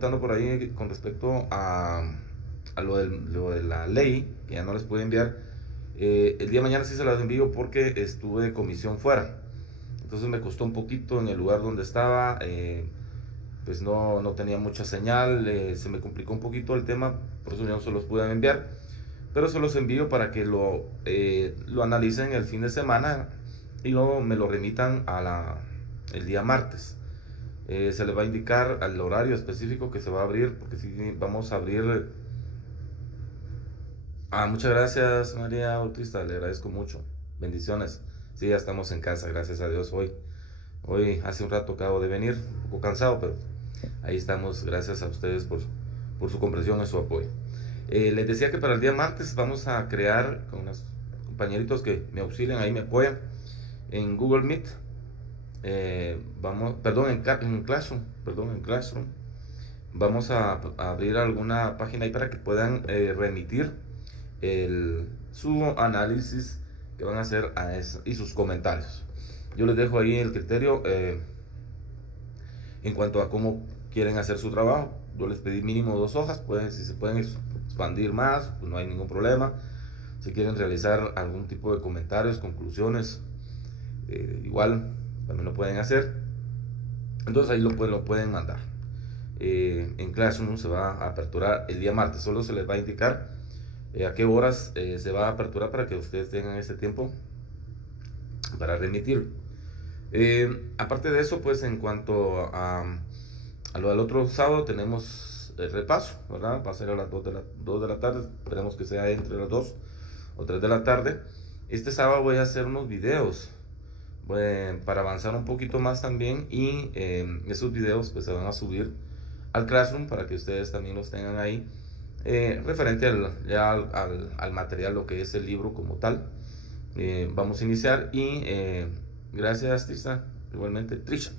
Por ahí con respecto a lo de la ley, que ya no les puedo enviar. El día de mañana sí se las envío porque estuve de comisión fuera. Entonces me costó un poquito en el lugar donde estaba. Pues no tenía mucha señal. Se me complicó un poquito el tema, por eso ya no se los pude enviar. Pero se los envío para que lo analicen el fin de semana y luego me lo remitan el día martes. Se le va a indicar al horario específico que se va a abrir, porque si vamos a abrir. Muchas gracias, María Bautista, le agradezco mucho. Bendiciones. Sí, ya estamos en casa, gracias a Dios. Hoy hace un rato acabo de venir, un poco cansado, pero ahí estamos. Gracias a ustedes por su comprensión y su apoyo. Les decía que para el día martes vamos a crear con unos compañeritos que me auxilian, ahí me apoyan en Google Meet. En Classroom, en Classroom. Vamos a abrir alguna página ahí para que puedan remitir su análisis que van a hacer y sus comentarios. Yo les dejo ahí el criterio en cuanto a cómo quieren hacer su trabajo. Yo les pedí mínimo 2 hojas, pues si se pueden expandir más, pues no hay ningún problema. Si quieren realizar algún tipo de comentarios, conclusiones, igual también lo pueden hacer. Entonces ahí lo pueden mandar. En Classroom se va a aperturar el día martes. Solo se les va a indicar a qué horas se va a aperturar para que ustedes tengan ese tiempo para remitir. Aparte de eso, pues en cuanto a lo del otro sábado, tenemos el repaso, ¿verdad? Va a ser a las 2 de la tarde. Esperemos que sea entre las 2 o 3 de la tarde. Este sábado voy a hacer unos videos para avanzar un poquito más también, y esos videos pues se van a subir al Classroom para que ustedes también los tengan ahí, referente al material, lo que es el libro como tal. Vamos a iniciar y gracias, Trisha, igualmente Trisha,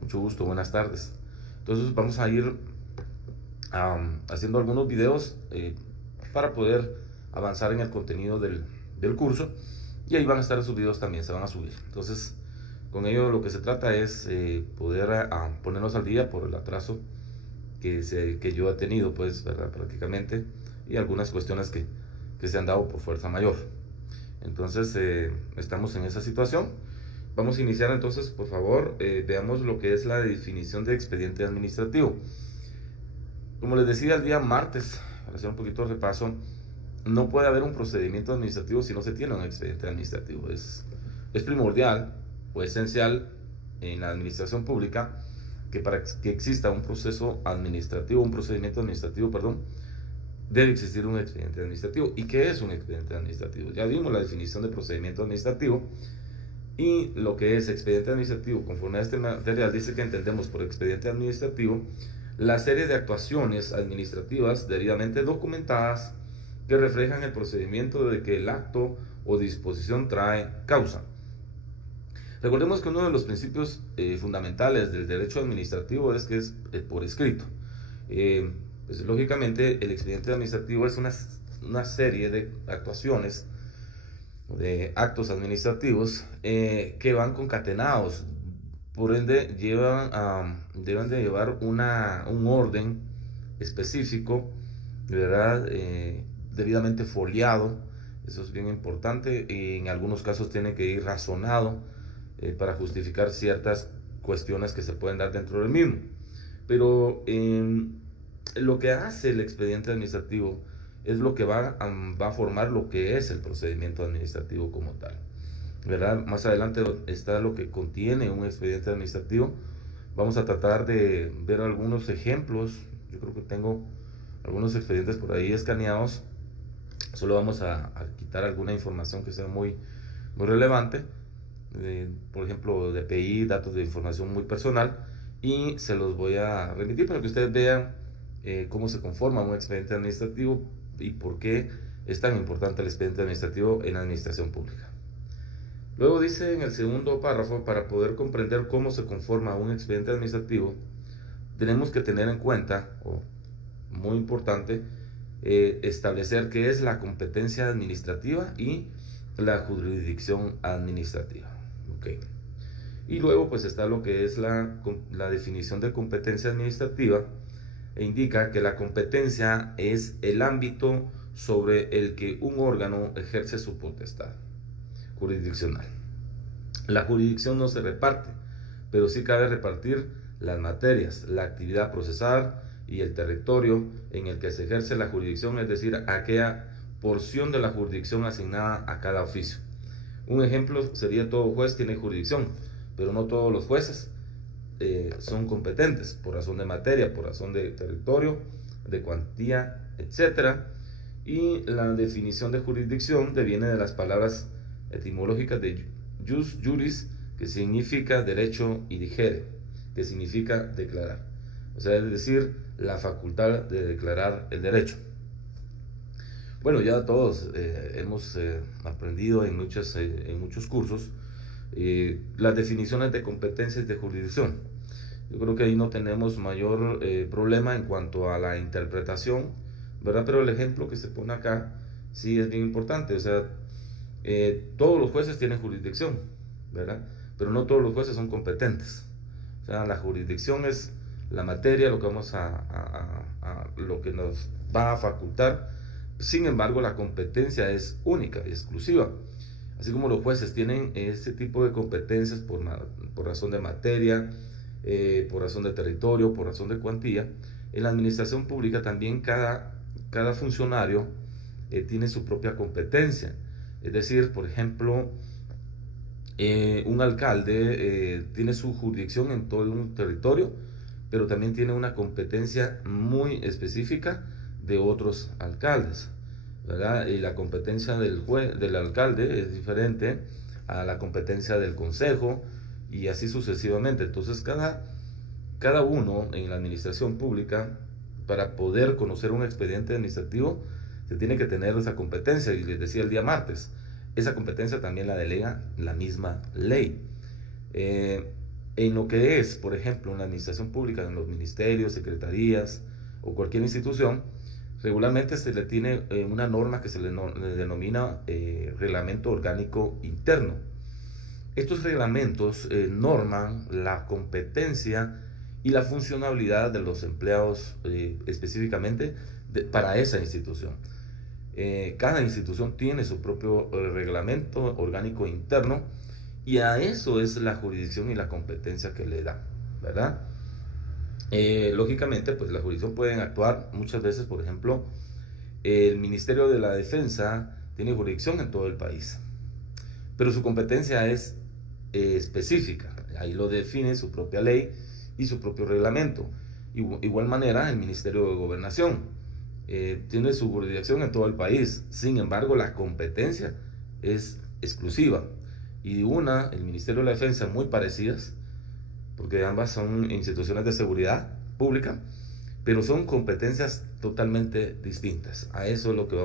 mucho gusto, buenas tardes. Entonces vamos a ir haciendo algunos videos para poder avanzar en el contenido del curso, y ahí van a estar esos videos también, se van a subir. Entonces con ello lo que se trata es poder ponernos al día por el atraso que yo he tenido, pues, ¿verdad? Prácticamente, y algunas cuestiones que se han dado por fuerza mayor. Entonces estamos en esa situación. Vamos a iniciar entonces, por favor, veamos lo que es la definición de expediente administrativo. Como les decía el día martes, para hacer un poquito de repaso, no puede haber un procedimiento administrativo si no se tiene un expediente administrativo. Es primordial o esencial en la administración pública que para que exista un procedimiento administrativo, perdón, debe existir un expediente administrativo. ¿Y qué es un expediente administrativo? Ya vimos la definición de procedimiento administrativo, y lo que es expediente administrativo, conforme a este material, dice que entendemos por expediente administrativo la serie de actuaciones administrativas debidamente documentadas que reflejan el procedimiento de que el acto o disposición trae causa. Recordemos que uno de los principios fundamentales del derecho administrativo es que es por escrito. Pues, lógicamente el expediente administrativo es una serie de actuaciones, de actos administrativos que van concatenados, por ende deben de llevar un orden específico, ¿verdad? Debidamente foliado, eso es bien importante, y en algunos casos tiene que ir razonado para justificar ciertas cuestiones que se pueden dar dentro del mismo. Pero lo que hace el expediente administrativo es lo que va a formar lo que es el procedimiento administrativo como tal, ¿verdad? Más adelante está lo que contiene un expediente administrativo. Vamos a tratar de ver algunos ejemplos. Yo creo que tengo algunos expedientes por ahí escaneados. Solo vamos a quitar alguna información que sea muy relevante, por ejemplo DPI, datos de información muy personal, y se los voy a remitir para que ustedes vean cómo se conforma un expediente administrativo y por qué es tan importante el expediente administrativo en la administración pública. Luego dice en el segundo párrafo: para poder comprender cómo se conforma un expediente administrativo, tenemos que tener en cuenta, muy importante, establecer qué es la competencia administrativa y la jurisdicción administrativa. Okay. Y luego pues está lo que es la definición de competencia administrativa, indica que la competencia es el ámbito sobre el que un órgano ejerce su potestad jurisdiccional. La jurisdicción no se reparte, pero sí cabe repartir las materias, la actividad procesal y el territorio en el que se ejerce la jurisdicción, es decir, aquella porción de la jurisdicción asignada a cada oficio. Un ejemplo sería: todo juez tiene jurisdicción, pero no todos los jueces son competentes por razón de materia, por razón de territorio, de cuantía, etc. Y la definición de jurisdicción deviene de las palabras etimológicas de jus juris, que significa derecho, y digere, que significa declarar, o sea, es decir, la facultad de declarar el derecho. Bueno, ya todos hemos aprendido en muchos cursos las definiciones de competencias de jurisdicción. Yo creo que ahí no tenemos mayor problema en cuanto a la interpretación, ¿verdad? Pero el ejemplo que se pone acá sí es bien importante. O sea, todos los jueces tienen jurisdicción, ¿verdad? Pero no todos los jueces son competentes. O sea, la jurisdicción es la materia, lo que lo que nos va a facultar. Sin embargo, la competencia es única y exclusiva. Así como los jueces tienen ese tipo de competencias por razón de materia, por razón de territorio, por razón de cuantía, en la administración pública también cada funcionario tiene su propia competencia. Es decir, por ejemplo, un alcalde tiene su jurisdicción en todo un territorio, pero también tiene una competencia muy específica de otros alcaldes, ¿verdad? Y la competencia del alcalde es diferente a la competencia del consejo, y así sucesivamente. Entonces cada uno en la administración pública, para poder conocer un expediente administrativo, se tiene que tener esa competencia. Y les decía el día martes, esa competencia también la delega la misma ley. En lo que es, por ejemplo, una administración pública, en los ministerios, secretarías o cualquier institución, regularmente se le tiene una norma que se le denomina reglamento orgánico interno. Estos reglamentos norman la competencia y la funcionalidad de los empleados específicamente para esa institución. Cada institución tiene su propio reglamento orgánico interno, y a eso es la jurisdicción y la competencia que le da, ¿verdad? Lógicamente, pues la jurisdicción pueden actuar muchas veces. Por ejemplo, el Ministerio de la Defensa tiene jurisdicción en todo el país, pero su competencia es específica. Ahí lo define su propia ley y su propio reglamento. Igual manera, el Ministerio de Gobernación tiene su jurisdicción en todo el país. Sin embargo, la competencia es exclusiva. Y el Ministerio de la Defensa, muy parecidas, porque ambas son instituciones de seguridad pública, pero son competencias totalmente distintas. A eso es lo que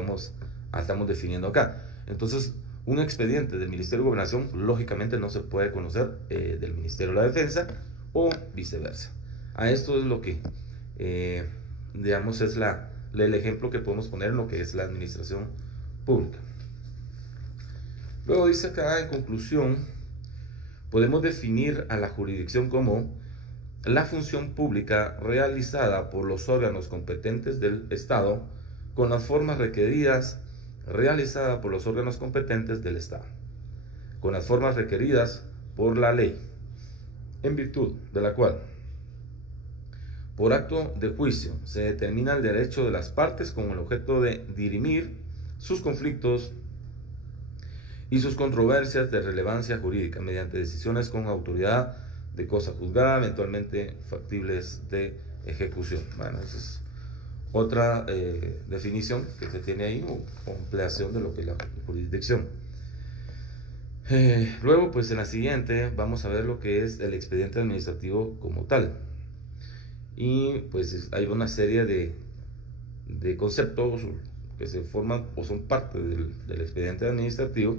estamos definiendo acá. Entonces, un expediente del Ministerio de Gobernación lógicamente no se puede conocer del Ministerio de la Defensa, o viceversa. A esto es lo que digamos es el ejemplo que podemos poner en lo que es la administración pública. Luego dice acá, en conclusión, podemos definir a la jurisdicción como la función pública realizada por los órganos competentes del Estado con las formas requeridas, realizada por los órganos competentes del Estado, con las formas requeridas por la ley, en virtud de la cual, por acto de juicio, se determina el derecho de las partes con el objeto de dirimir sus conflictos y sus controversias de relevancia jurídica mediante decisiones con autoridad de cosa juzgada, eventualmente factibles de ejecución. Bueno, esa es otra definición que se tiene ahí, o ampliación de lo que es la jurisdicción. Luego, pues en la siguiente vamos a ver lo que es el expediente administrativo como tal. Y pues hay una serie de conceptos que se forman o son parte del expediente administrativo.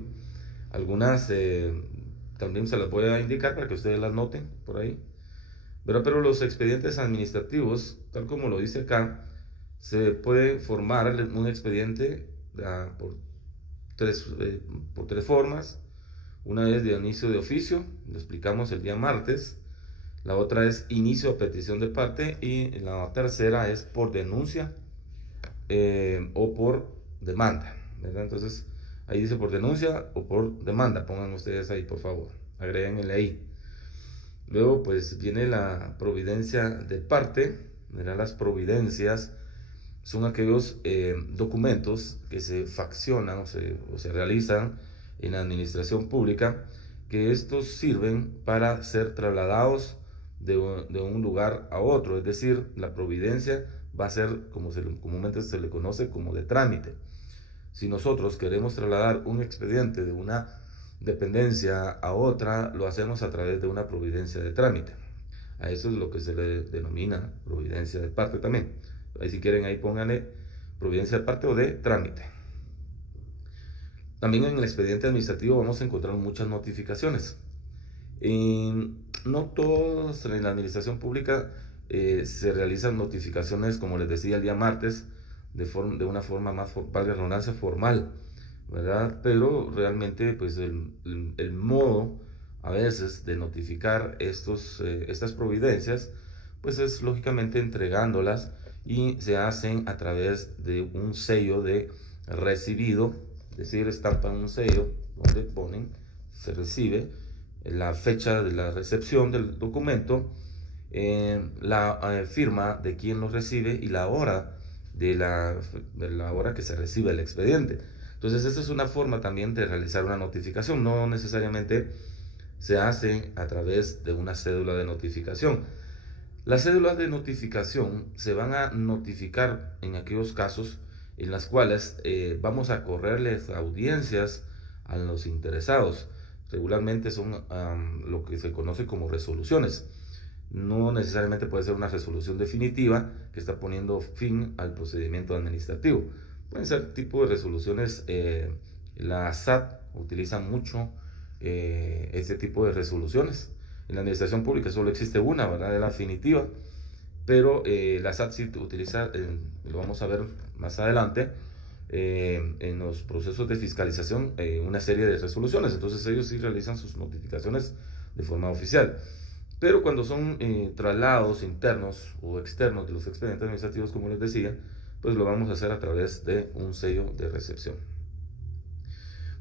Algunas también se las voy a indicar para que ustedes las noten por ahí. Pero los expedientes administrativos, tal como lo dice acá, se puede formar un expediente por tres formas. Una es de inicio de oficio, lo explicamos el día martes. La otra es inicio a petición de parte y la tercera es por denuncia o por demanda, ¿verdad? Entonces, ahí dice por denuncia o por demanda. Pongan ustedes ahí, por favor. Agréguenle ahí. Luego, pues viene la providencia de parte. ¿Verdad? Las providencias son aquellos documentos que se faccionan o se realizan en la administración pública, que estos sirven para ser trasladados de un lugar a otro. Es decir, la providencia va a ser, como comúnmente se le conoce, como de trámite. Si nosotros queremos trasladar un expediente de una dependencia a otra, lo hacemos a través de una providencia de trámite. A eso es lo que se le denomina providencia de parte también. Ahí si quieren, ahí pónganle providencia de parte o de trámite. También en el expediente administrativo vamos a encontrar muchas notificaciones. No todos en la administración pública se realizan notificaciones, como les decía, el día martes, de una forma más, valga la redundancia, formal, ¿verdad? Pero realmente, pues el modo a veces de notificar estas providencias, pues es lógicamente entregándolas, y se hacen a través de un sello de recibido, es decir, estampan un sello donde ponen se recibe, la fecha de la recepción del documento, la firma de quien lo recibe y la hora de la hora que se recibe el expediente. Entonces, esa es una forma también de realizar una notificación. No necesariamente se hace a través de una cédula de notificación. Las cédulas de notificación se van a notificar en aquellos casos en las cuales vamos a correrles audiencias a los interesados. Regularmente son lo que se conoce como resoluciones. No necesariamente puede ser una resolución definitiva que está poniendo fin al procedimiento administrativo. Pueden ser tipo de resoluciones. La SAT utiliza mucho ese tipo de resoluciones. En la administración pública solo existe una, ¿verdad? Es la definitiva. Pero la SAT sí utiliza, lo vamos a ver más adelante, en los procesos de fiscalización, una serie de resoluciones. Entonces ellos sí realizan sus notificaciones de forma oficial. Pero cuando son traslados internos o externos de los expedientes administrativos, como les decía, pues lo vamos a hacer a través de un sello de recepción.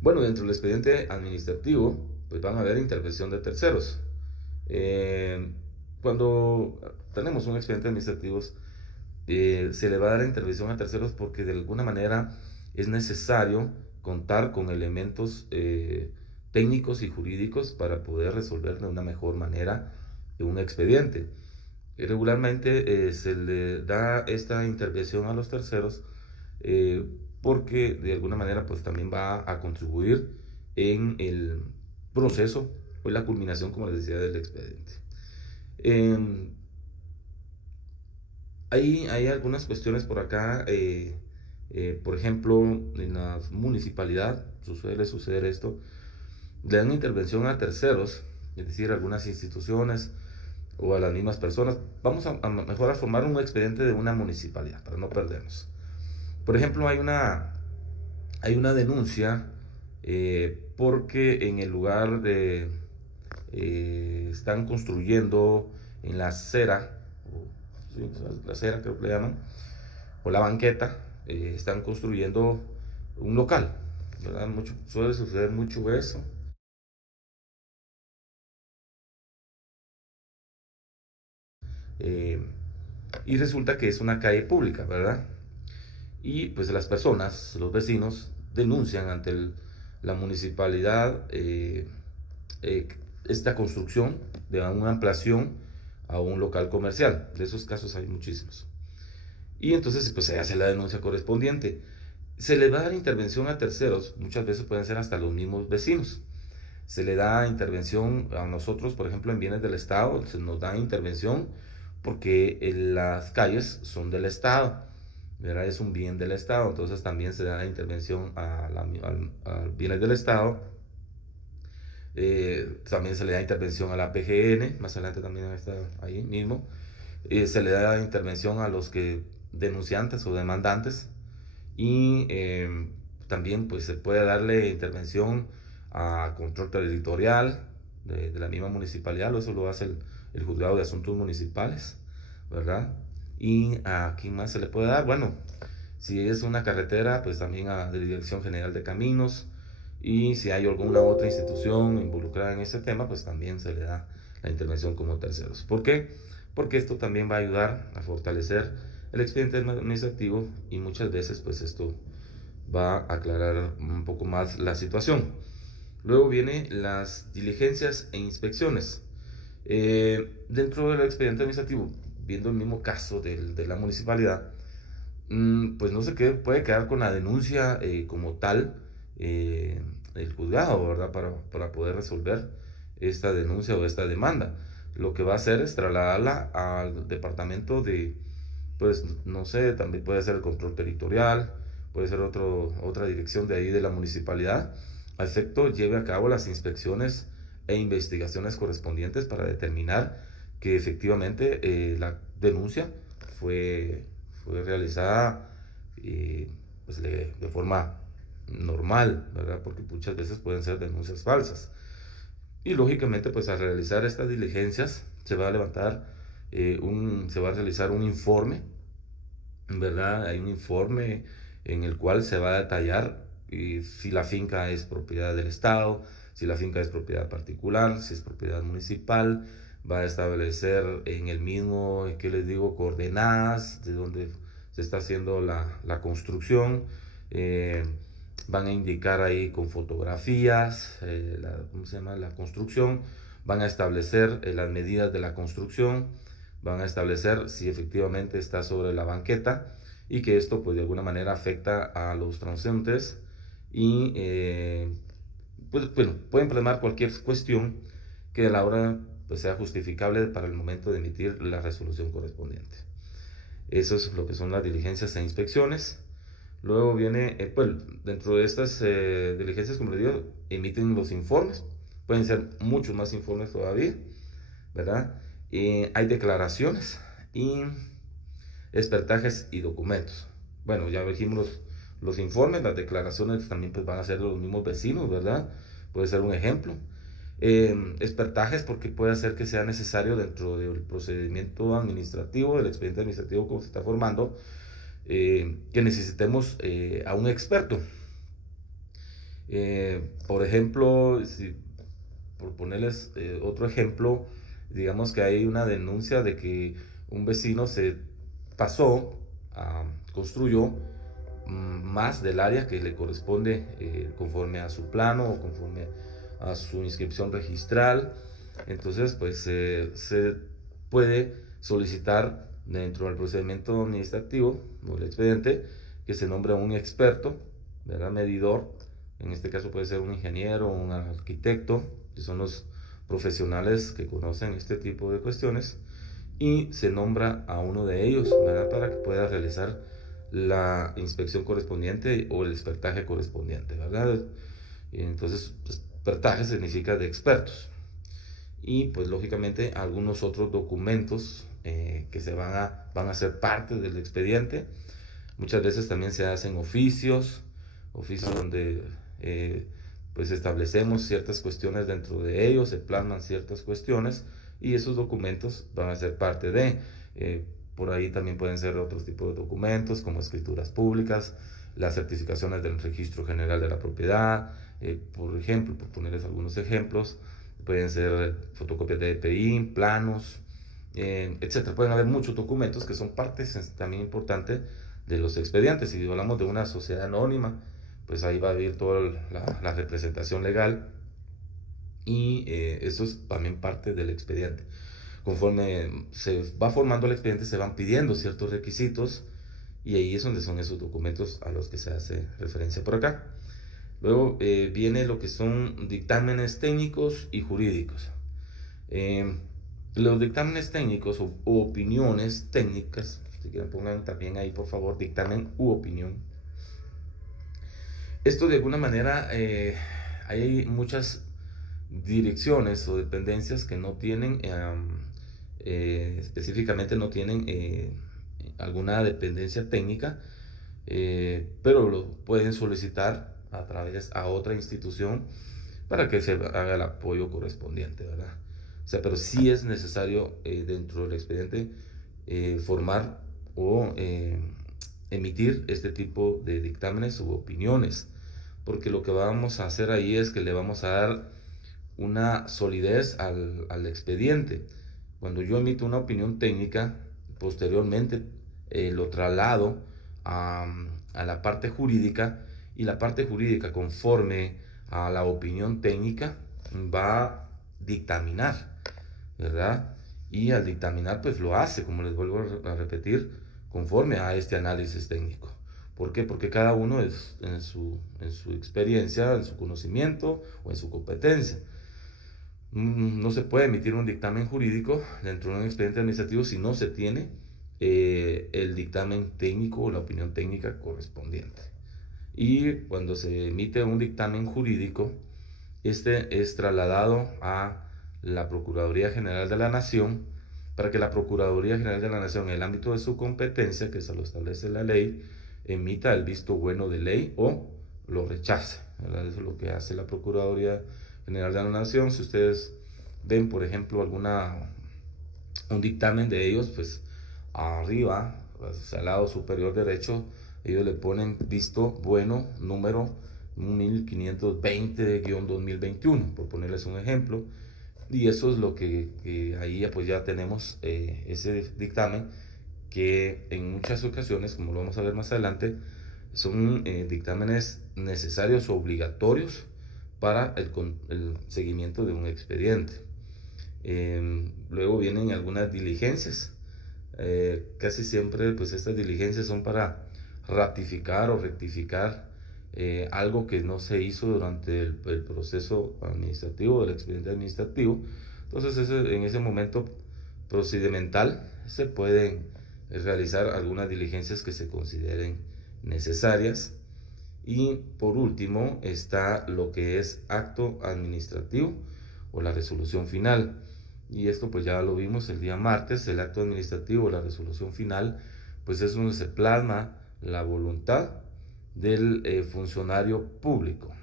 Bueno, dentro del expediente administrativo, pues van a haber intervención de terceros. Cuando tenemos un expediente administrativo, se le va a dar intervención a terceros porque de alguna manera es necesario contar con elementos técnicos y jurídicos para poder resolver de una mejor manera un expediente. Regularmente se le da esta intervención a los terceros porque de alguna manera pues también va a contribuir en el proceso o en la culminación, como les decía, del expediente. Hay algunas cuestiones por acá, por ejemplo, en la municipalidad suele suceder esto, le dan intervención a terceros, es decir, algunas instituciones o a las mismas personas. Vamos a mejor a formar un expediente de una municipalidad para no perdernos. Por ejemplo, hay una denuncia porque en el lugar de están construyendo en la acera, sí, la acera creo que le llaman, o la banqueta, están construyendo un local, ¿verdad? Suele suceder mucho eso. Eh, y resulta que es una calle pública, ¿verdad? Y pues las personas, los vecinos, denuncian ante la municipalidad eh, esta construcción de una ampliación a un local comercial. De esos casos hay muchísimos. Y entonces pues se hace la denuncia correspondiente. Se le va a dar intervención a terceros, muchas veces pueden ser hasta los mismos vecinos. Se le da intervención a nosotros, por ejemplo, en bienes del Estado, se nos da intervención porque las calles son del Estado, ¿verdad? Es un bien del Estado, entonces también se da intervención a bienes del Estado. También se le da intervención a la PGN, más adelante también está ahí mismo. Se le da intervención a los denunciantes o demandantes, y también pues se puede darle intervención a control territorial de la misma municipalidad, o eso lo hace el juzgado de asuntos municipales, ¿verdad? ¿Y a quién más se le puede dar? Bueno, si es una carretera, pues también a la Dirección General de Caminos. Y si hay alguna otra institución involucrada en ese tema, pues también se le da la intervención como terceros. ¿Por qué? Porque esto también va a ayudar a fortalecer el expediente administrativo y muchas veces pues esto va a aclarar un poco más la situación. Luego vienen las diligencias e inspecciones. Dentro del expediente administrativo, viendo el mismo caso de la municipalidad, pues no se puede quedar con la denuncia como tal el juzgado, ¿verdad? Para poder resolver esta denuncia o esta demanda. Lo que va a hacer es trasladarla al departamento de, pues no sé, también puede ser el control territorial, puede ser otra dirección de ahí de la municipalidad, a efecto lleve a cabo las inspecciones e investigaciones correspondientes para determinar que efectivamente la denuncia fue, fue realizada pues de forma normal, ¿verdad? Porque muchas veces pueden ser denuncias falsas. Y lógicamente, pues al realizar estas diligencias, se va a levantar se va a realizar un informe, ¿verdad? Hay un informe en el cual se va a detallar si la finca es propiedad del Estado, si la finca es propiedad particular, si es propiedad municipal. Va a establecer en el mismo, ¿qué les digo?, coordenadas de donde se está haciendo la construcción. Eh, Van a indicar ahí con fotografías, ¿cómo se llama?, la construcción. Van a establecer las medidas de la construcción, van a establecer si efectivamente está sobre la banqueta y que esto pues de alguna manera afecta a los transeúntes y pues bueno, pueden plasmar cualquier cuestión que a la hora pues sea justificable para el momento de emitir la resolución correspondiente. Eso es lo que son las diligencias e inspecciones. Luego viene, pues dentro de estas diligencias, como les digo, emiten los informes. Pueden ser muchos más informes todavía, ¿verdad? Hay declaraciones y expertajes y documentos. Bueno, ya dijimos los informes, las declaraciones también pues van a ser los mismos vecinos, ¿verdad? Puede ser un ejemplo. Expertajes porque puede ser que sea necesario dentro del procedimiento administrativo, del expediente administrativo como se está formando, que necesitemos a un experto. Por ejemplo, por ponerles otro ejemplo, digamos que hay una denuncia de que un vecino se pasó, construyó más del área que le corresponde conforme a su plano o conforme a su inscripción registral. Entonces, pues se puede solicitar dentro del procedimiento administrativo o el expediente que se nombre a un experto, ¿verdad? Medidor. En este caso puede ser un ingeniero o un arquitecto, que son los profesionales que conocen este tipo de cuestiones, y se nombra a uno de ellos, ¿verdad? Para que pueda realizar la inspección correspondiente o el expertaje correspondiente, ¿verdad? Y entonces, expertaje significa de expertos. Y pues lógicamente algunos otros documentos que van a ser parte del expediente. Muchas veces también se hacen oficios donde pues establecemos ciertas cuestiones dentro de ellos, se plasman ciertas cuestiones y esos documentos van a ser parte de. Por ahí también pueden ser otros tipos de documentos como escrituras públicas, las certificaciones del Registro General de la Propiedad, por ejemplo, por ponerles algunos ejemplos, pueden ser fotocopias de EPI, planos, etcétera. Pueden haber muchos documentos que son partes también importantes de los expedientes. Si hablamos de una sociedad anónima, pues ahí va a haber toda la representación legal y eso es también parte del expediente. Conforme se va formando el expediente se van pidiendo ciertos requisitos y ahí es donde son esos documentos a los que se hace referencia por acá. Luego viene lo que son dictámenes técnicos y jurídicos. Los dictámenes técnicos o opiniones técnicas, si quieren pongan también ahí por favor dictamen u opinión. Esto de alguna manera hay muchas direcciones o dependencias que no tienen específicamente no tienen alguna dependencia técnica, pero lo pueden solicitar a través a otra institución para que se haga el apoyo correspondiente, ¿verdad? sea, pero sí es necesario dentro del expediente formar o emitir este tipo de dictámenes u opiniones, porque lo que vamos a hacer ahí es que le vamos a dar una solidez al expediente. Cuando yo emito una opinión técnica, posteriormente lo traslado a la parte jurídica, y la parte jurídica, conforme a la opinión técnica, va a dictaminar, ¿verdad? Y al dictaminar, pues lo hace, como les vuelvo a repetir, conforme a este análisis técnico. ¿Por qué? Porque cada uno es en su experiencia, en su conocimiento o en su competencia. No se puede emitir un dictamen jurídico dentro de un expediente administrativo si no se tiene el dictamen técnico o la opinión técnica correspondiente. Y cuando se emite un dictamen jurídico, este es trasladado a la Procuraduría General de la Nación, para que la Procuraduría General de la Nación, en el ámbito de su competencia, que se lo establece la ley, emita el visto bueno de ley o lo rechace, ¿verdad? Eso es lo que hace la Procuraduría General de la Nación. Si ustedes ven, por ejemplo, un dictamen de ellos, pues arriba, pues, al lado superior derecho, ellos le ponen visto bueno número 1520-2021, por ponerles un ejemplo. Y eso es lo que ahí pues ya tenemos ese dictamen, que en muchas ocasiones, como lo vamos a ver más adelante, son dictámenes necesarios o obligatorios para el seguimiento de un expediente. Luego vienen algunas diligencias. Casi siempre pues estas diligencias son para ratificar o rectificar algo que no se hizo durante el proceso administrativo, del expediente administrativo. Entonces en ese momento procedimental se pueden realizar algunas diligencias que se consideren necesarias. Y por último está lo que es acto administrativo o la resolución final. Y esto pues ya lo vimos el día martes. El acto administrativo, la resolución final, pues es donde se plasma la voluntad del funcionario público.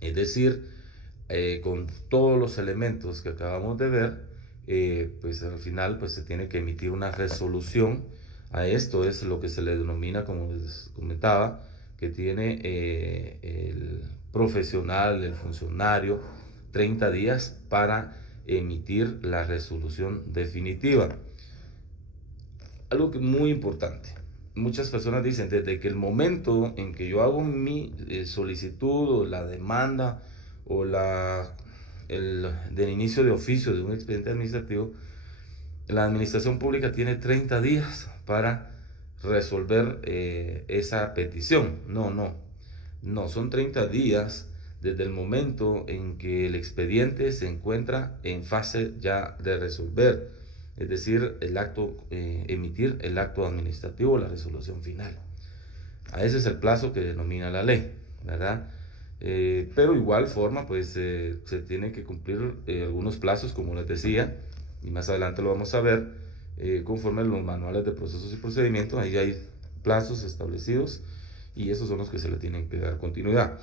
Es decir, con todos los elementos que acabamos de ver, pues al final pues se tiene que emitir una resolución. A esto es lo que se le denomina, como les comentaba, que tiene el profesional, el funcionario, 30 días para emitir la resolución definitiva. Algo que es muy importante. Muchas personas dicen, desde que el momento en que yo hago mi solicitud o la demanda o del inicio de oficio de un expediente administrativo, la administración pública tiene 30 días para resolver esa petición. No, son 30 días desde el momento en que el expediente se encuentra en fase ya de resolver, es decir, emitir el acto administrativo, la resolución final. A ese es el plazo que denomina la ley, ¿verdad? Pero igual forma, pues se tienen que cumplir algunos plazos, como les decía, y más adelante lo vamos a ver, conforme a los manuales de procesos y procedimientos. Ahí hay plazos establecidos y esos son los que se le tienen que dar continuidad.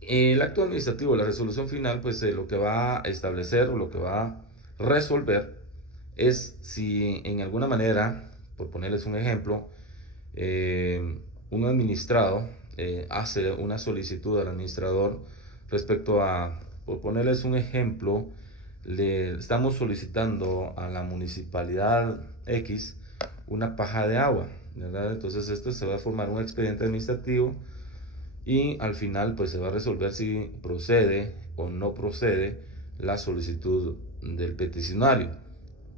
El acto administrativo, la resolución final, pues lo que va a establecer o lo que va a resolver es si en alguna manera, por ponerles un ejemplo, un administrado hace una solicitud al administrador respecto a, por ponerles un ejemplo, le estamos solicitando a la municipalidad X una paja de agua, ¿verdad? Entonces esto se va a formar un expediente administrativo y al final pues se va a resolver si procede o no procede la solicitud del peticionario.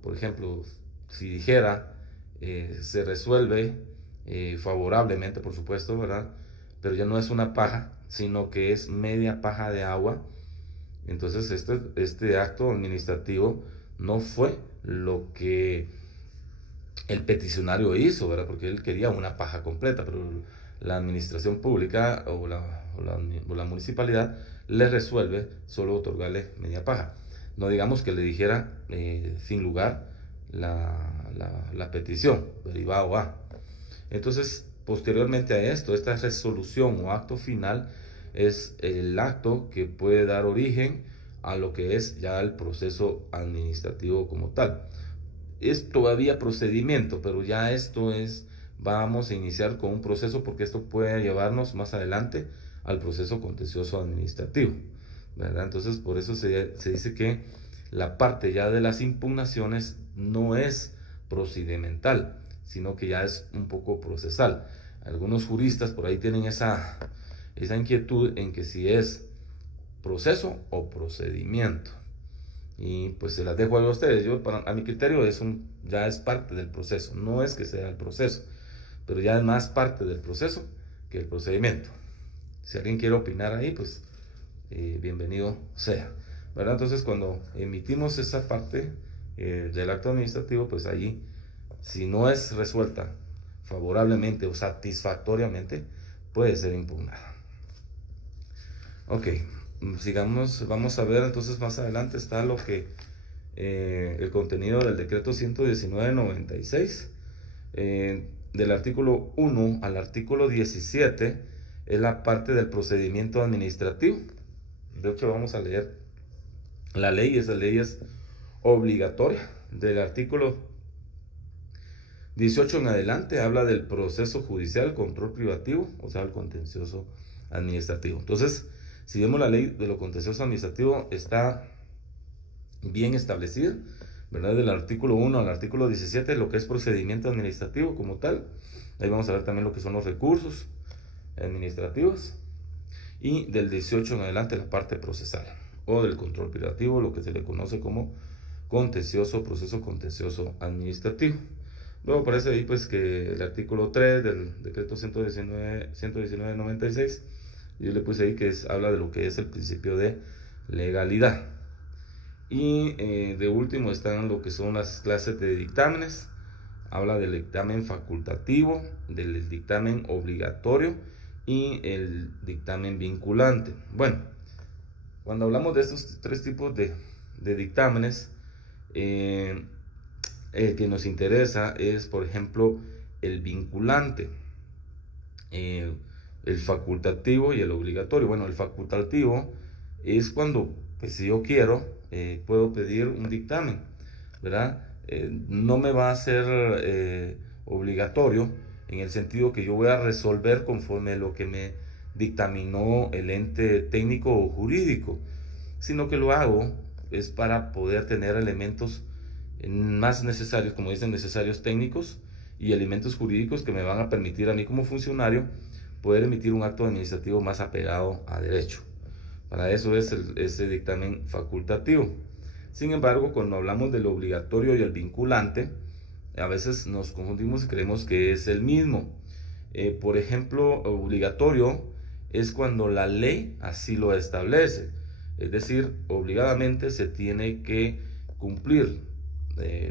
Por ejemplo, si dijera se resuelve favorablemente, por supuesto, ¿verdad? Pero ya no es una paja, sino que es media paja de agua. Entonces este acto administrativo no fue lo que el peticionario hizo, ¿verdad? Porque él quería una paja completa, pero la administración pública o la municipalidad le resuelve solo otorgarle media paja. No digamos que le dijera sin lugar la petición, derivado A. Entonces, posteriormente a esto, esta resolución o acto final es el acto que puede dar origen a lo que es ya el proceso administrativo como tal. Es todavía procedimiento, pero ya esto es, vamos a iniciar con un proceso porque esto puede llevarnos más adelante al proceso contencioso administrativo, ¿verdad? Entonces, por eso se dice que la parte ya de las impugnaciones no es procedimental, sino que ya es un poco procesal. Algunos juristas por ahí tienen esa inquietud en que si es proceso o procedimiento. Y pues se las dejo a ustedes. Yo, a mi criterio, ya es parte del proceso. No es que sea el proceso, pero ya es más parte del proceso que el procedimiento. Si alguien quiere opinar ahí, pues bienvenido sea, ¿verdad? Entonces, cuando emitimos esa parte del acto administrativo, pues ahí, si no es resuelta favorablemente o satisfactoriamente, puede ser impugnada. Ok, sigamos, vamos a ver entonces más adelante está lo que el contenido del decreto 119/96, del artículo 1 al artículo 17 es la parte del procedimiento administrativo. De hecho, vamos a leer la ley. Esa ley es obligatoria. Del artículo 18 en adelante habla del proceso judicial, control privativo, o sea, el contencioso administrativo. Entonces, si vemos la ley de lo contencioso administrativo, está bien establecida, ¿verdad? Del artículo 1 al artículo 17, lo que es procedimiento administrativo como tal. Ahí vamos a ver también lo que son los recursos administrativos. Y del 18 en adelante la parte procesal o del control privativo, lo que se le conoce como contencioso, proceso contencioso administrativo. Luego aparece ahí pues que el artículo 3 del decreto 119/96, yo le puse ahí que habla de lo que es el principio de legalidad. Y de último están lo que son las clases de dictámenes. Habla del dictamen facultativo, del dictamen obligatorio y el dictamen vinculante. Bueno, cuando hablamos de estos tres tipos de dictámenes, el que nos interesa es, por ejemplo, el vinculante, el facultativo y el obligatorio. Bueno, el facultativo es cuando, pues, si yo quiero, puedo pedir un dictamen, ¿verdad? No me va a ser obligatorio en el sentido que yo voy a resolver conforme lo que me dictaminó el ente técnico o jurídico, sino que lo hago es para poder tener elementos más necesarios, como dicen, necesarios técnicos y elementos jurídicos que me van a permitir a mí como funcionario poder emitir un acto administrativo más apegado a derecho. Para eso es ese dictamen facultativo. Sin embargo, cuando hablamos del obligatorio y el vinculante, a veces nos confundimos y creemos que es el mismo. Por ejemplo, obligatorio es cuando la ley así lo establece. Es decir, obligadamente se tiene que cumplir.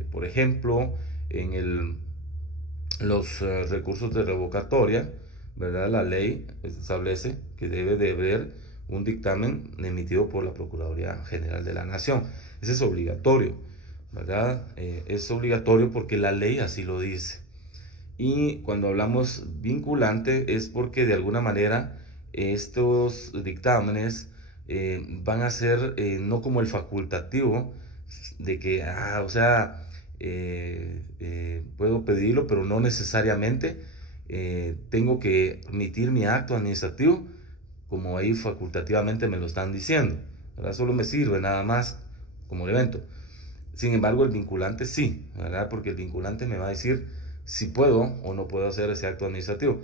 Por ejemplo, en los recursos de revocatoria, ¿verdad? La ley establece que debe de haber un dictamen emitido por la Procuraduría General de la Nación. Ese es obligatorio, ¿verdad? Es obligatorio porque la ley así lo dice. Y cuando hablamos vinculante es porque de alguna manera estos dictámenes van a ser no como el facultativo, de que, o sea, puedo pedirlo, pero no necesariamente tengo que emitir mi acto administrativo como ahí facultativamente me lo están diciendo, ¿verdad? Solo me sirve nada más como evento. Sin embargo, el vinculante sí, ¿verdad? Porque el vinculante me va a decir si puedo o no puedo hacer ese acto administrativo.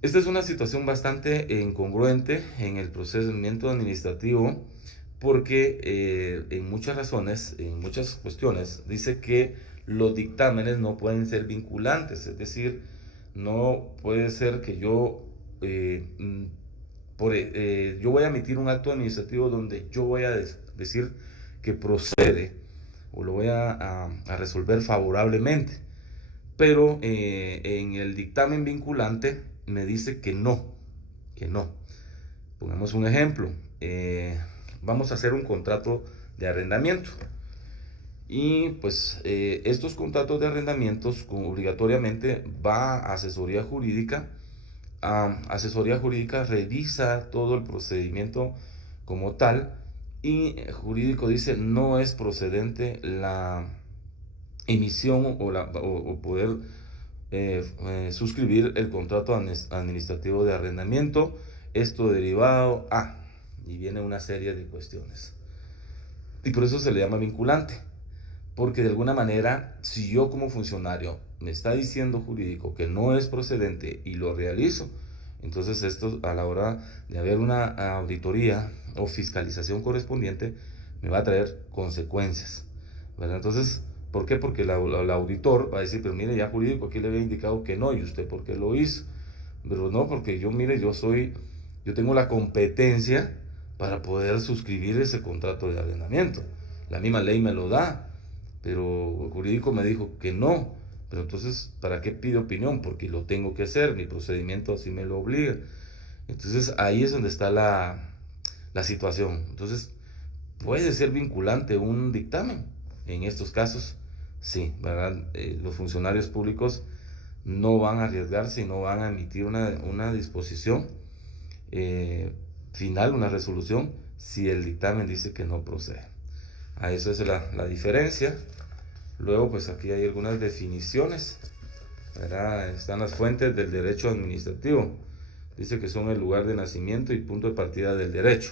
Esta es una situación bastante incongruente en el procedimiento administrativo porque en muchas razones, en muchas cuestiones, dice que los dictámenes no pueden ser vinculantes, es decir, no puede ser que yo yo voy a emitir un acto administrativo donde yo voy a decir que procede o lo voy a resolver favorablemente, pero en el dictamen vinculante me dice que no, que no. Pongamos un ejemplo, vamos a hacer un contrato de arrendamiento y pues estos contratos de arrendamientos obligatoriamente va a asesoría jurídica. Asesoría jurídica revisa todo el procedimiento como tal y jurídico dice no es procedente la emisión o poder suscribir el contrato administrativo de arrendamiento, esto derivado a, y viene una serie de cuestiones. Y por eso se le llama vinculante, porque de alguna manera, si yo como funcionario me está diciendo jurídico que no es procedente y lo realizo, entonces esto a la hora de haber una auditoría o fiscalización correspondiente me va a traer consecuencias, ¿verdad? Entonces, ¿por qué? Porque el auditor va a decir, pero mire, ya jurídico aquí le había indicado que no, ¿y usted por qué lo hizo? Pero no, porque yo, mire, yo tengo la competencia para poder suscribir ese contrato de arrendamiento. La misma ley me lo da, pero el jurídico me dijo que no. Pero entonces, ¿para qué pido opinión? Porque lo tengo que hacer, mi procedimiento así me lo obliga. Entonces, ahí es donde está la situación. Entonces, puede ser vinculante un dictamen. En estos casos, sí, ¿verdad? Los funcionarios públicos no van a arriesgarse y no van a emitir una disposición final, una resolución, si el dictamen dice que no procede. A eso es la diferencia. Luego, pues aquí hay algunas definiciones, ¿verdad? Están las fuentes del derecho administrativo. Dice que son el lugar de nacimiento y punto de partida del derecho.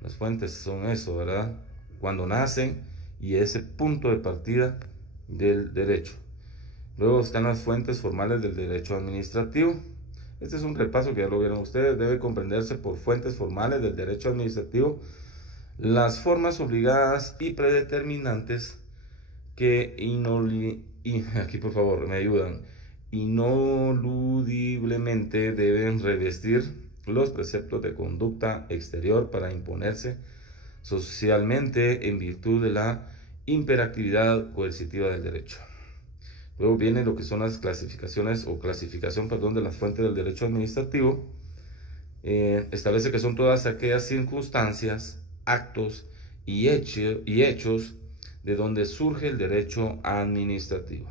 Las fuentes son eso, ¿verdad? Cuando nacen y ese punto de partida del derecho. Luego están las fuentes formales del derecho administrativo. Este es un repaso que ya lo vieron ustedes. Debe comprenderse por fuentes formales del derecho administrativo las formas obligadas y predeterminantes que aquí por favor me ayudan, inoludiblemente deben revestir los preceptos de conducta exterior para imponerse socialmente en virtud de la imperatividad coercitiva del derecho. Luego viene lo que son las clasificaciones o clasificación, perdón, de las fuentes del derecho administrativo. Establece que son todas aquellas circunstancias, actos y hechos de donde surge el derecho administrativo.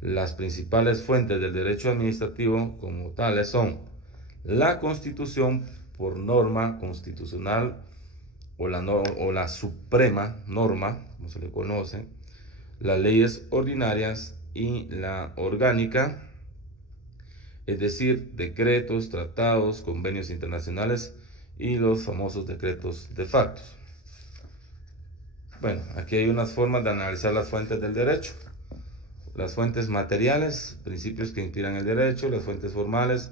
Las principales fuentes del derecho administrativo como tales son la Constitución por norma constitucional o la suprema norma, como se le conoce, las leyes ordinarias y la orgánica, es decir, decretos, tratados, convenios internacionales y los famosos decretos de facto. Bueno, aquí hay unas formas de analizar las fuentes del derecho. Las fuentes materiales, principios que inspiran el derecho. Las fuentes formales,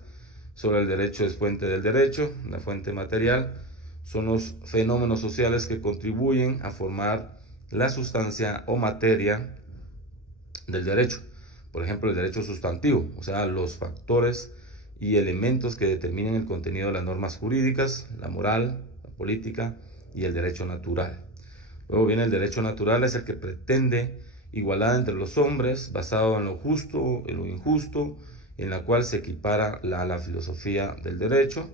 sobre el derecho es fuente del derecho. La fuente material son los fenómenos sociales que contribuyen a formar la sustancia o materia del derecho. Por ejemplo, el derecho sustantivo, o sea, los factores y elementos que determinan el contenido de las normas jurídicas, la moral, la política y el derecho natural. Luego viene el derecho natural, es el que pretende igualdad entre los hombres, basado en lo justo, en lo injusto, en la cual se equipara la filosofía del derecho.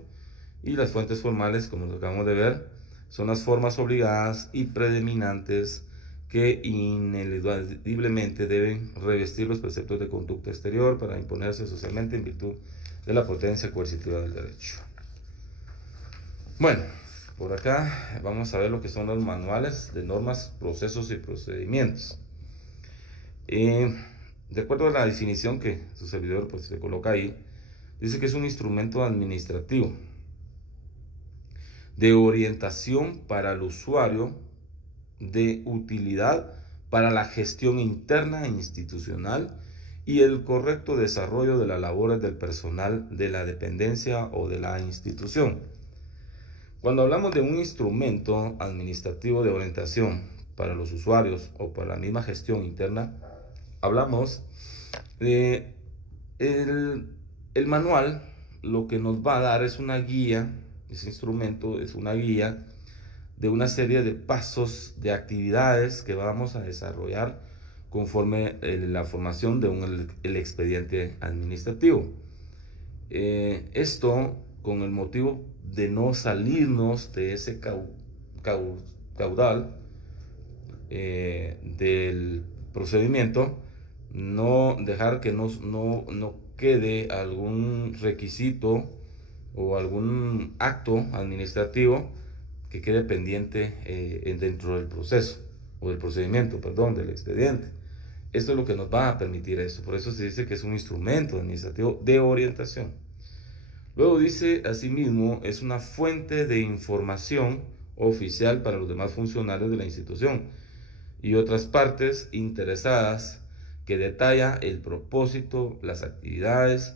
Y las fuentes formales, como lo acabamos de ver, son las formas obligadas y predominantes que ineludiblemente deben revestir los preceptos de conducta exterior para imponerse socialmente en virtud de la potencia coercitiva del derecho. Bueno, por acá vamos a ver lo que son los manuales de normas, procesos y procedimientos. De acuerdo a la definición que su servidor pues se coloca ahí, dice que es un instrumento administrativo de orientación para el usuario, de utilidad para la gestión interna e institucional y el correcto desarrollo de las labores del personal de la dependencia o de la institución. Cuando hablamos de un instrumento administrativo de orientación para los usuarios o para la misma gestión interna, hablamos de el manual. Lo que nos va a dar es una guía. Ese instrumento es una guía de una serie de pasos, de actividades que vamos a desarrollar conforme la formación de el expediente administrativo. Esto con el motivo de no salirnos de ese caudal del procedimiento, no dejar que no quede algún requisito o algún acto administrativo que quede pendiente dentro del proceso, o del procedimiento, perdón, del expediente. Esto es lo que nos va a permitir eso. Por eso se dice que es un instrumento administrativo de orientación. Luego dice, asimismo, es una fuente de información oficial para los demás funcionarios de la institución y otras partes interesadas, que detalla el propósito, las actividades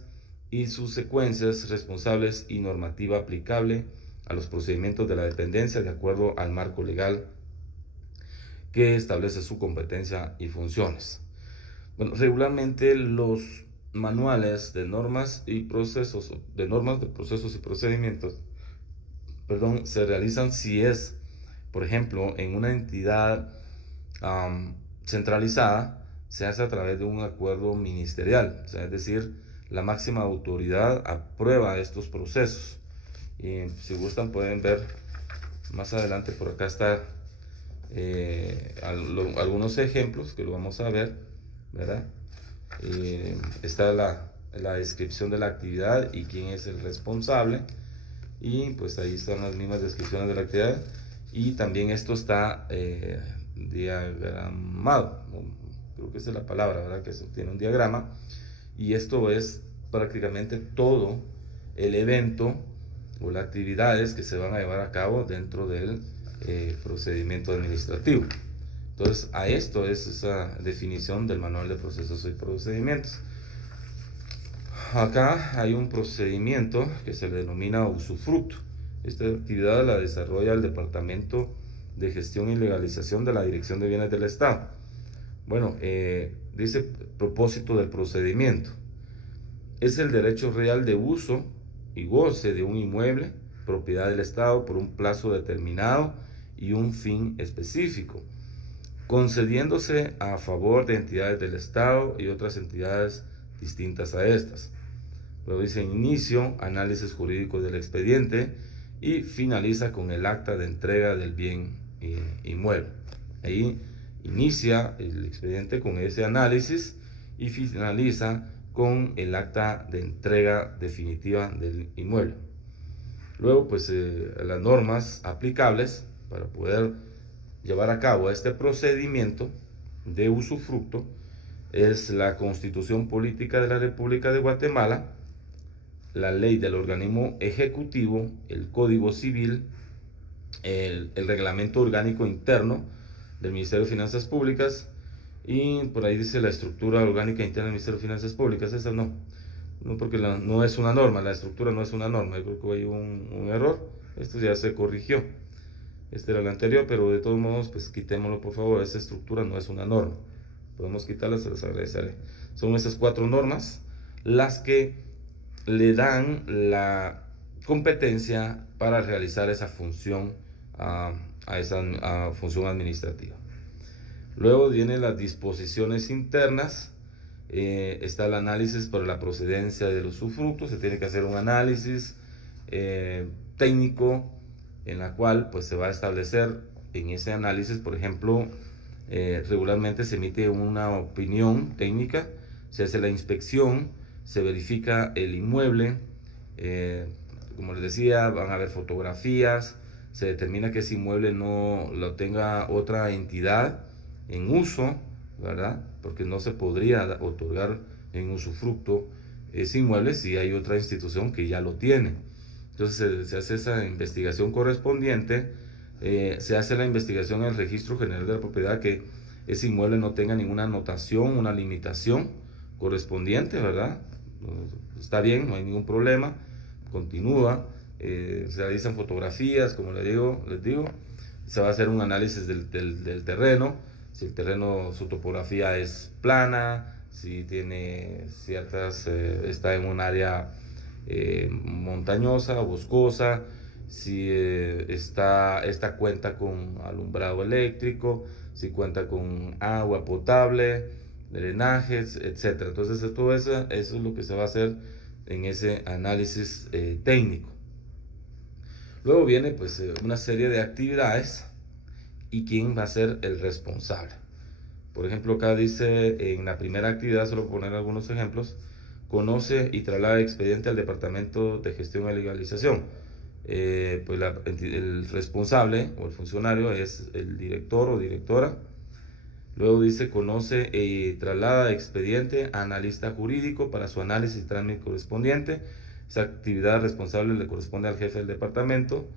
y sus secuencias responsables y normativa aplicable a los procedimientos de la dependencia de acuerdo al marco legal que establece su competencia y funciones. Bueno, regularmente los manuales de normas y procesos, de normas de procesos y procedimientos, perdón, se realizan si es, por ejemplo, en una entidad centralizada, se hace a través de un acuerdo ministerial, o sea, es decir, la máxima autoridad aprueba estos procesos. Y si gustan pueden ver más adelante, por acá está algunos ejemplos que lo vamos a ver, ¿verdad? Está la descripción de la actividad y quién es el responsable, y pues ahí están las mismas descripciones de la actividad, y también esto está diagramado, creo que esa es la palabra, ¿verdad? Que eso tiene un diagrama, y esto es prácticamente todo el evento o las actividades que se van a llevar a cabo dentro del procedimiento administrativo. Entonces, a esto es esa definición del manual de procesos y procedimientos. Acá hay un procedimiento que se le denomina usufructo. Esta actividad la desarrolla el Departamento de Gestión y Legalización de la Dirección de Bienes del Estado. Bueno, dice propósito del procedimiento. Es el derecho real de uso y goce de un inmueble, propiedad del Estado, por un plazo determinado y un fin específico, concediéndose a favor de entidades del Estado y otras entidades distintas a estas. Luego dice inicio, análisis jurídico del expediente, y finaliza con el acta de entrega del bien inmueble. Ahí inicia el expediente con ese análisis y finaliza con el acta de entrega definitiva del inmueble. Luego, pues las normas aplicables para poder llevar a cabo este procedimiento de usufructo es la Constitución Política de la República de Guatemala, la ley del organismo ejecutivo, el Código Civil, el Reglamento Orgánico Interno del Ministerio de Finanzas Públicas, y por ahí dice la estructura orgánica interna del Ministerio de Finanzas Públicas. Esa no porque no es una norma, la estructura no es una norma. Yo creo que hay un error, esto ya se corrigió. Este era el anterior, pero de todos modos, pues quitémoslo por favor. Esa estructura no es una norma, podemos quitarla, se les agradeceré. Son esas 4 normas las que le dan la competencia para realizar esa función, a esa función administrativa. Luego vienen las disposiciones internas. Está el análisis para la procedencia del usufructo. Se tiene que hacer un análisis técnico, en la cual pues se va a establecer en ese análisis, por ejemplo, regularmente se emite una opinión técnica, se hace la inspección, se verifica el inmueble, como les decía, van a haber fotografías, se determina que ese inmueble no lo tenga otra entidad en uso, ¿verdad? Porque no se podría otorgar en usufructo ese inmueble si hay otra institución que ya lo tiene. Entonces se hace esa investigación correspondiente, se hace la investigación en el Registro General de la Propiedad, que ese inmueble no tenga ninguna anotación, una limitación correspondiente, ¿verdad? Está bien, no hay ningún problema, continúa, se realizan fotografías, como les digo, se va a hacer un análisis del terreno, si el terreno, su topografía es plana, si tiene ciertas, está en un área montañosa, boscosa, si esta cuenta con alumbrado eléctrico, si cuenta con agua potable, drenajes, etcétera. Entonces todo eso es lo que se va a hacer en ese análisis técnico. Luego viene pues una serie de actividades y quién va a ser el responsable. Por ejemplo, acá dice en la primera actividad, solo poner algunos ejemplos: conoce y traslada el expediente al Departamento de Gestión y Legalización. pues el responsable o el funcionario es el director o directora. Luego dice, conoce y traslada expediente a analista jurídico para su análisis y trámite correspondiente. Esa actividad responsable le corresponde al jefe del departamento.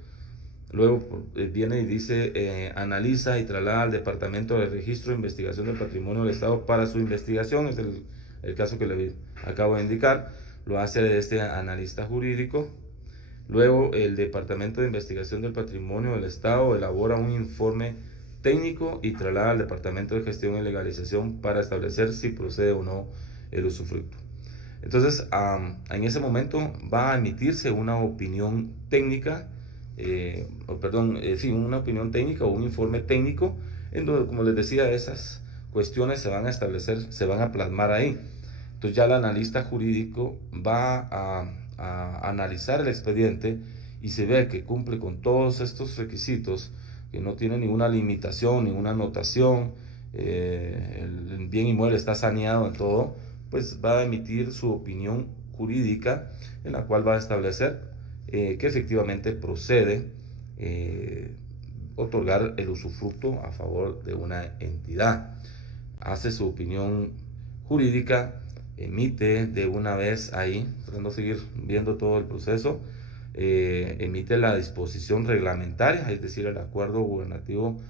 Luego viene y dice, analiza y traslada al Departamento de Registro e Investigación del Patrimonio del Estado para su investigación. Es el caso que le acabo de indicar. Lo hace este analista jurídico. Luego el Departamento de Investigación del Patrimonio del Estado elabora un informe técnico y traslada al Departamento de Gestión y Legalización para establecer si procede o no el usufructo. Entonces, en ese momento va a emitirse una opinión técnica, una opinión técnica o un informe técnico, en donde, como les decía, esas cuestiones se van a establecer, se van a plasmar ahí. Entonces ya el analista jurídico va a analizar el expediente y se ve que cumple con todos estos requisitos, que no tiene ninguna limitación, ninguna anotación, el bien inmueble está saneado en todo, pues va a emitir su opinión jurídica en la cual va a establecer que efectivamente procede otorgar el usufructo a favor de una entidad. Hace su opinión jurídica, emite de una vez ahí, para no seguir viendo todo el proceso, emite la disposición reglamentaria, es decir, el acuerdo gubernativo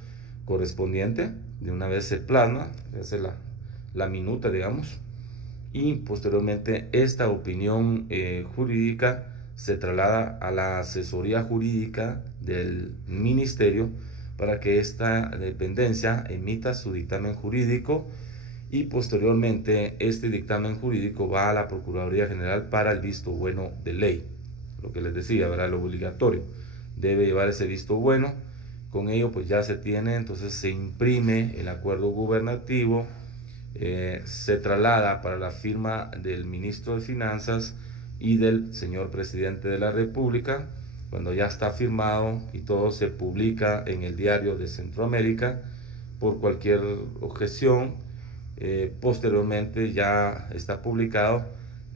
correspondiente, de una vez se plasma, se hace la minuta, digamos, y posteriormente esta opinión jurídica se traslada a la asesoría jurídica del ministerio para que esta dependencia emita su dictamen jurídico, y posteriormente este dictamen jurídico va a la Procuraduría General para el visto bueno de ley. Lo que les decía, ¿verdad? Lo obligatorio, debe llevar ese visto bueno. Con ello pues ya se tiene, entonces se imprime el acuerdo gubernativo, se traslada para la firma del ministro de Finanzas y del señor presidente de la República. Cuando ya está firmado y todo, se publica en el Diario de Centroamérica por cualquier objeción. Posteriormente ya está publicado,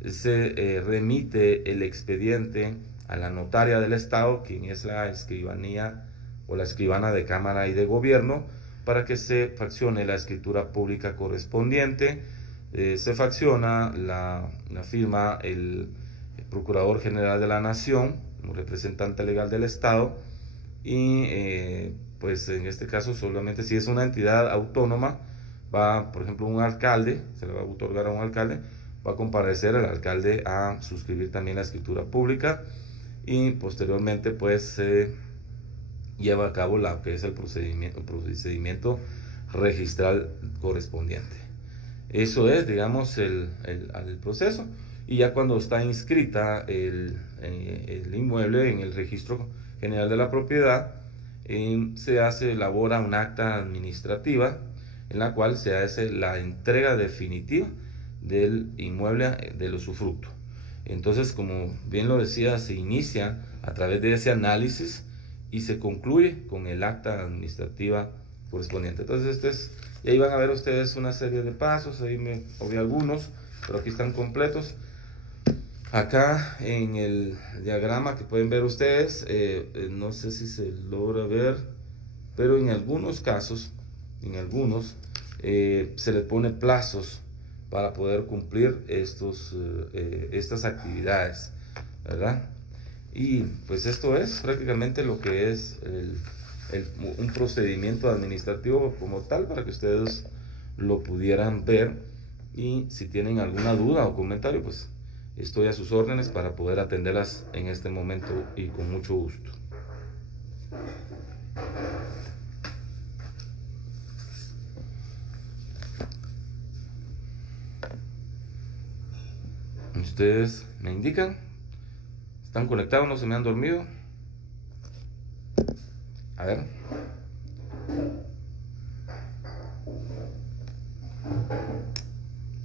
se remite el expediente a la notaria del Estado, quien es la escribanía o la escribana de Cámara y de Gobierno, para que se faccione la escritura pública correspondiente. Se facciona la firma el Procurador General de la Nación, como representante legal del Estado, y pues en este caso solamente si es una entidad autónoma, va, por ejemplo, un alcalde, se le va a otorgar a un alcalde, va a comparecer el alcalde a suscribir también la escritura pública, y posteriormente pues se lleva a cabo lo que es el procedimiento registral correspondiente. Eso es, digamos, el proceso. Y ya cuando está inscrita el inmueble en el registro general de la propiedad, elabora un acta administrativa en la cual se hace la entrega definitiva del inmueble del usufructo. Entonces, como bien lo decía, se inicia a través de ese análisis y se concluye con el acta administrativa correspondiente. Entonces, y ahí van a ver ustedes una serie de pasos, ahí me obvié algunos, pero aquí están completos. Acá en el diagrama que pueden ver ustedes, no sé si se logra ver, pero en algunos casos, se les pone plazos para poder cumplir estas actividades, ¿verdad? Y pues esto es prácticamente lo que es un procedimiento administrativo como tal, para que ustedes lo pudieran ver, y si tienen alguna duda o comentario, pues estoy a sus órdenes para poder atenderlas en este momento y con mucho gusto. Ustedes me indican, ¿están conectados? ¿No se me han dormido? A ver.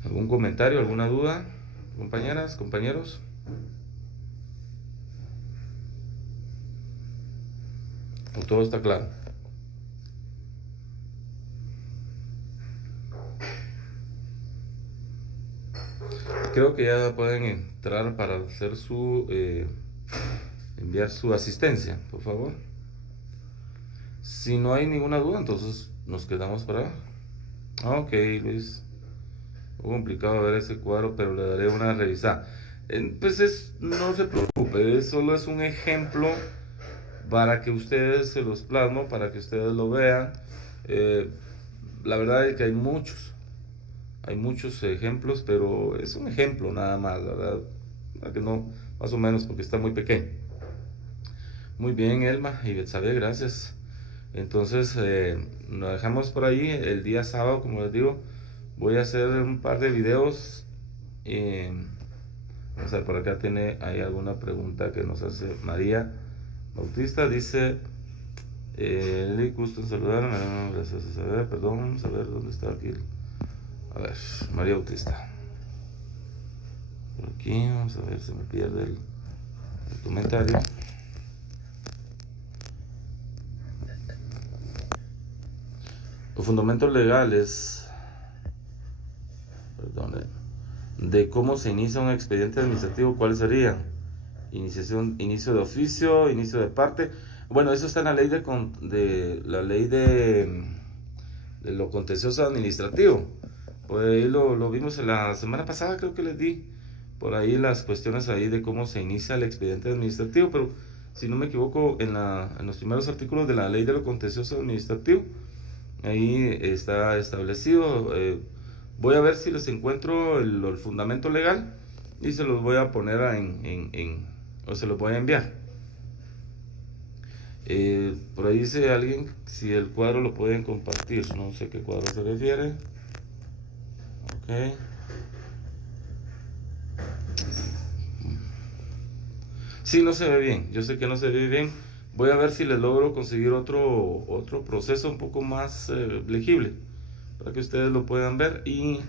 ¿Algún comentario, alguna duda, compañeras, compañeros? ¿O todo está claro? Creo que ya pueden entrar para hacer su enviar su asistencia, por favor. Si no hay ninguna duda, entonces nos quedamos para... Ok, Luis. Muy complicado ver ese cuadro, pero le daré una revisada. Pues no se preocupe, solo es un ejemplo para que ustedes se los plasmo, para que ustedes lo vean. Eh, la verdad es que hay muchos ejemplos, pero es un ejemplo nada más, ¿verdad? Para que no, más o menos, porque está muy pequeño. Muy bien, Elma y Betsabe, gracias. Entonces, nos dejamos por ahí el día sábado, como les digo. Voy a hacer un par de videos. eh, Vamos a ver, por acá hay alguna pregunta que nos hace María Bautista. Dice, le gusto en saludar. Gracias a saber, perdón, vamos a ver dónde está aquí. A ver, María Bautista. Por aquí, vamos a ver, se me pierde el comentario. Los fundamentos legales, perdón, de cómo se inicia un expediente administrativo, ¿cuáles serían? Inicio de oficio, inicio de parte. Bueno, eso está en la ley la ley de lo contencioso administrativo. Por ahí lo vimos en la semana pasada, creo que les di por ahí las cuestiones ahí de cómo se inicia el expediente administrativo, pero si no me equivoco, en los primeros artículos de la ley de lo contencioso administrativo, ahí está establecido. Voy a ver si les encuentro el fundamento legal y se los voy a poner o se los voy a enviar. Por ahí dice alguien si el cuadro lo pueden compartir. No sé qué cuadro se refiere. Ok. Sí, no se ve bien. Yo sé que no se ve bien. Voy a ver si les logro conseguir otro proceso un poco más legible para que ustedes lo puedan ver y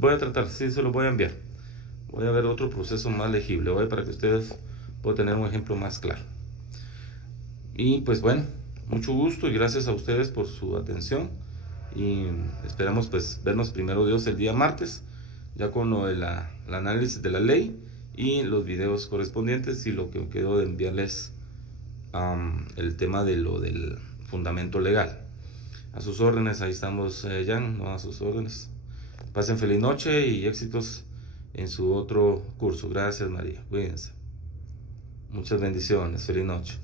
voy a tratar, sí, se lo voy a enviar. Voy a ver otro proceso más legible, ¿vale? Para que ustedes puedan tener un ejemplo más claro. Y pues bueno, mucho gusto y gracias a ustedes por su atención. Y esperamos pues vernos primero Dios el día martes, ya con el análisis de la ley y los videos correspondientes y lo que quedó de enviarles el tema de lo del fundamento legal. A sus órdenes, ahí estamos, Jan, ¿no? A sus órdenes. Pasen feliz noche y éxitos en su otro curso. Gracias, María. Cuídense. Muchas bendiciones. Feliz noche.